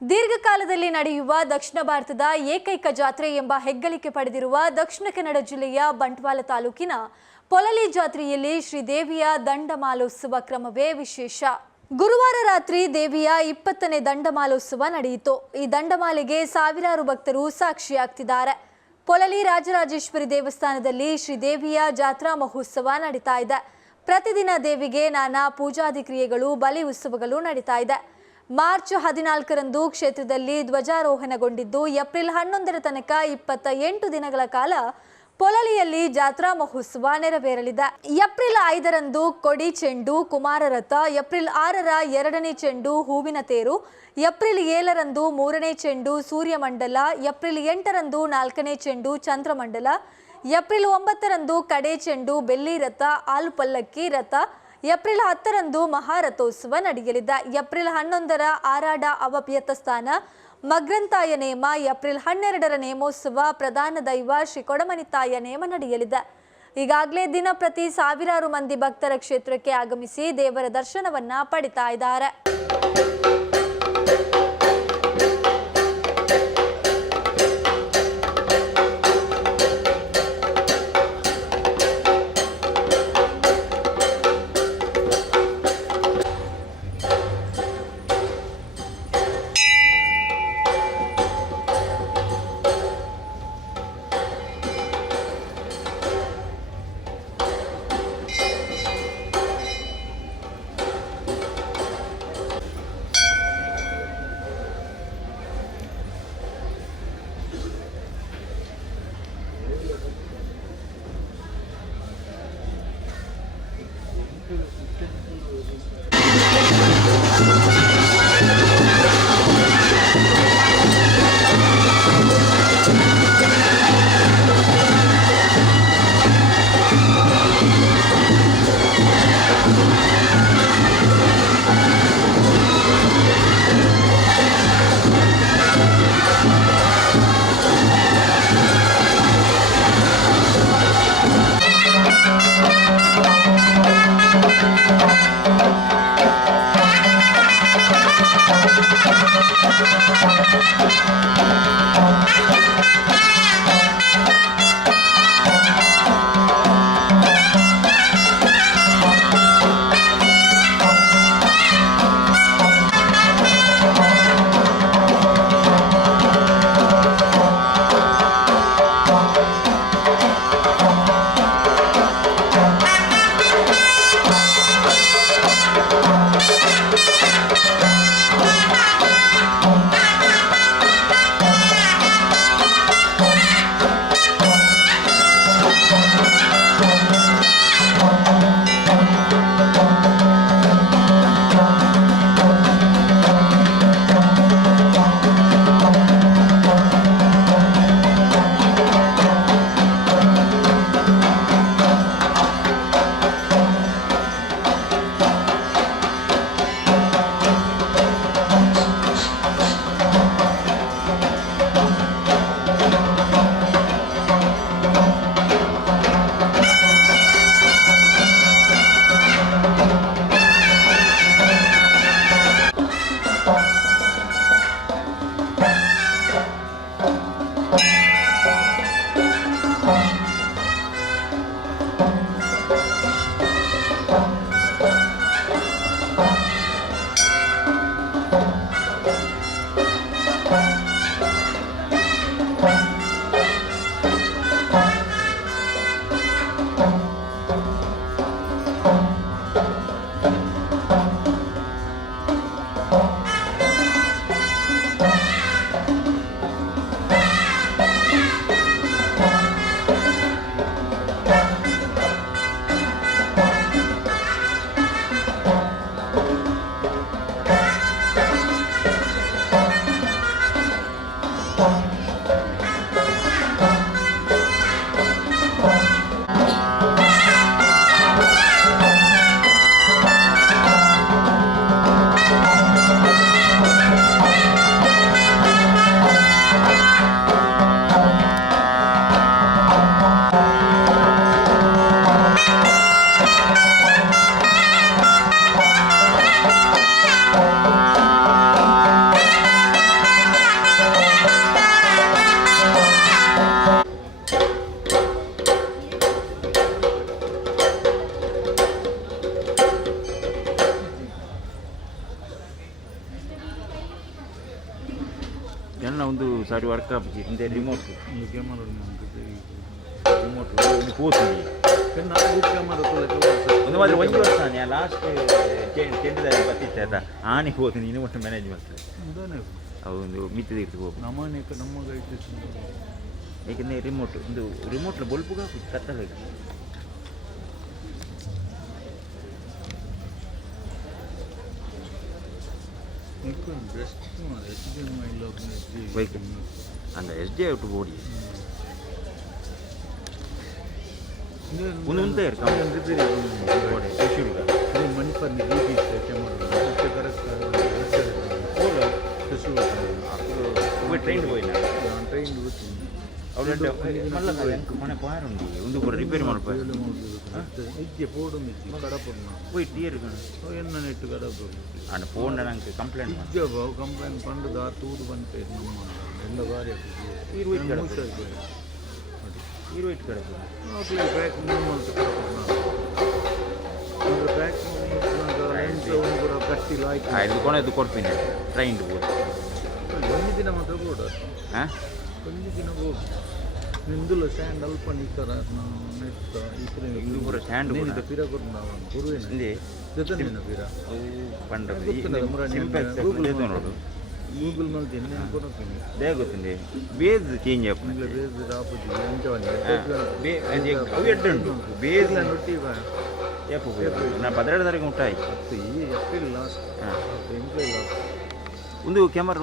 ದೀರ್ಘಕಾಲದಲ್ಲಿ ನಡೆಯುವ ದಕ್ಷಿಣ ಭಾರತದ ಏಕೈಕ ಜಾತ್ರೆ ಎಂಬ ಹೆಗ್ಗಳಿಕೆ ಪಡೆದಿರುವ ದಕ್ಷಿಣ ಕನ್ನಡ ಜಿಲ್ಲೆಯ ಬಂಟ್ವಾಳ ತಾಲೂಕಿನ ಪೊಲಲಿ ಜಾತ್ರೆಯಲ್ಲಿ ಶ್ರೀದೇವಿಯ ದಂಡಮಾಲೋತ್ಸವ ಕ್ರಮವೇ ವಿಶೇಷ. ಗುರುವಾರ ರಾತ್ರಿ ದೇವಿಯ 20ನೇ ದಂಡಮಾಲೋತ್ಸವ ನಡೆಯಿತು. ಈ ದಂಡಮಾಲೆಗೆ ಸಾವಿರಾರು ಭಕ್ತರು ಸಾಕ್ಷಿಯಾಗ್ತಿದ್ದಾರೆ. ಪೊಲಲಿ ರಾಜರಾಜೇಶ್ವರಿ ದೇವಸ್ಥಾನದಲ್ಲಿ ಶ್ರೀದೇವಿಯ ಜಾತ್ರಾ ಮಹೋತ್ಸವ ನಡೀತಾ ಇದೆ. ಪ್ರತಿದಿನ ದೇವಿಗೆ ನಾನಾ ಪೂಜಾದಿ ಕ್ರಿಯೆಗಳು, ಬಲಿ ಉತ್ಸವಗಳು ನಡೀತಾ ಇದೆ. ಮಾರ್ಚ್ 14ರಂದು ಕ್ಷೇತ್ರದಲ್ಲಿ ಧ್ವಜಾರೋಹಣಗೊಂಡಿದ್ದು ಏಪ್ರಿಲ್ 11ರ ತನಕ 28 ದಿನಗಳ ಕಾಲ ಪೊಲಲಿಯಲ್ಲಿ ಜಾತ್ರಾ ಮಹೋತ್ಸವ ನೆರವೇರಲಿದೆ. ಏಪ್ರಿಲ್ 5ರಂದು ಕೊಡಿ ಚೆಂಡು ಕುಮಾರ ರಥ, ಏಪ್ರಿಲ್ 6ರ 2ನೇ ಚೆಂಡು ಹೂವಿನ ತೇರು, ಏಪ್ರಿಲ್ 7ರಂದು 3ನೇ ಚೆಂಡು ಸೂರ್ಯಮಂಡಲ, ಏಪ್ರಿಲ್ 8ರಂದು 4ನೇ ಚೆಂಡು ಚಂದ್ರಮಂಡಲ, ಏಪ್ರಿಲ್ 9ರಂದು ಕಡೆ ಚೆಂಡು ಬೆಳ್ಳಿ ರಥ, ಹಾಲು ಪಲ್ಲಕ್ಕಿ ರಥ, ಏಪ್ರಿಲ್ 10ರಂದು ಮಹಾರಥೋತ್ಸವ ನಡೆಯಲಿದೆ. ಏಪ್ರಿಲ್ 11ರ ಆರಾಡ ಅವಭ್ಯತ ಸ್ಥಾನ ಮಗ್ರಂತಾಯ ನೇಮ, ಏಪ್ರಿಲ್ 12ರ ನೇಮೋತ್ಸವ, ಪ್ರಧಾನ ದೈವ ಶ್ರೀ ಕೊಡಮನಿತಾಯ ನೇಮ ನಡೆಯಲಿದೆ. ಈಗಾಗಲೇ ದಿನಪ್ರತಿ ಸಾವಿರಾರು ಮಂದಿ ಭಕ್ತರ ಕ್ಷೇತ್ರಕ್ಕೆ ಆಗಮಿಸಿ ದೇವರ ದರ್ಶನವನ್ನ ಪಡಿತಾ ಇದ್ದಾರೆ. ಎಲ್ಲ ಒಂದು ಸಾರಿ ವರ್ಕ್ ಆಗಿ ಇಂದ ರಿಮೋಟ್ ಕ್ಯಾಮರಾ ರಿಮೋಟ್ ಒಂದು ಪೋతుంది ಒಂದು ಮಾತ್ರ ಒಂದು ವರ್ಷ ಲಾಸ್ಟ್ ಚೆಂಡಿದಾಗ ಬರ್ತಿತ್ತೆ ಆಯ್ತಾ ಆನೆ ಹೋಗ್ತೀನಿ ಇನ್ನೂ ಒಟ್ಟು ಮ್ಯಾನೇಜ್ ಮಾಡ್ತಾರೆ ಅವೊಂದು ಮಿತಿ ಇರ್ತು ಹೋಗಿ ನಮಗೆ ಏಕೆಂದರೆ ರಿಮೋಟ್ ಒಂದು ರಿಮೋಟ್ಲ ಬಲ್ಪುಗ ಕತ್ತಬೇಕು ಬೈಕ್ அந்த எஸ்டி விட்டு ஓடி ಒಂದು ಉಂಟೆ ಟ್ರೈನ್ ಹೋಯಿಲ್ಲ ಮನೆ ಪಾರುಂಡಿ ಒಂದು ಕೂಡ ರಿಪೇರಿ ಮಾಡ್ಬೋದು போய் டியர் என்ன நெட்டு கடை அந்த ஃபோனில் நாங்கள் கம்ப்ளைண்ட் ಕಂಪ್ಲೇಂಟ್ ಪಂಡದ ತೂದು ಬಂತು ನಮ್ಮ ಎಲ್ಲ ಬಾರಿ ಈರುವೈಟ್ ಕಡಪು ಬ್ಯಾಕ್ ಬ್ಯಾಕ್ ಕೂಡ ಗಟ್ಟಿಲ್ಲ ಇದು ಕೊನೆದು ಕೊಡ್ತೀನಿ ಟ್ರೈನ್ ಹೋಗಿ ಒಂದು ದಿನ ಮಾತ್ರ ಕೂಡ ಹಾಂ ಒಂದು ದಿನ ಹೋಗಿ ನಿಂದುಲ ಸ್ಟ್ಯಾಂಡ್ ಅಲ್ಪ ನಿಂತರ ನೆಟ್ ಇದು ಪೂರ ಸ್ಟ್ಯಾಂಡ್ ಪಿರ ಕೊಟ್ಟು ನಾವು ಗುರುವಿನ ಜೊತೆ ಪಿರ ಅವು ಪಂಡ ನೋಡು ಗೂಗಲ್ ಮೇಲೆ ನೆನ್ಕೊಳತೀನಿ ಬೇಗ ಗೊತ್ತಿಂದೆ ಬೇಸ್ ಚೇಂಜ್ ಆಗ್ತದೆ ಬೇಸ್ ರಾಪುಜಿ ಎಂಟವನ್ನೇ ಅವು ಎಡ್ಡುಂಟು ಬೇಸ್ ನೊಟ್ಟಿ ನಾ 17 ತಾರೀಕು ಉಂಟಾಯ್ತು ಏಪ್ರಿಲ್ ಲಾಸ್ಟ್ ಎಂಪ್ಲಾಯ್ ಲಾಸ್ಟ್ ಒಂದು ಕ್ಯಾಮರಾ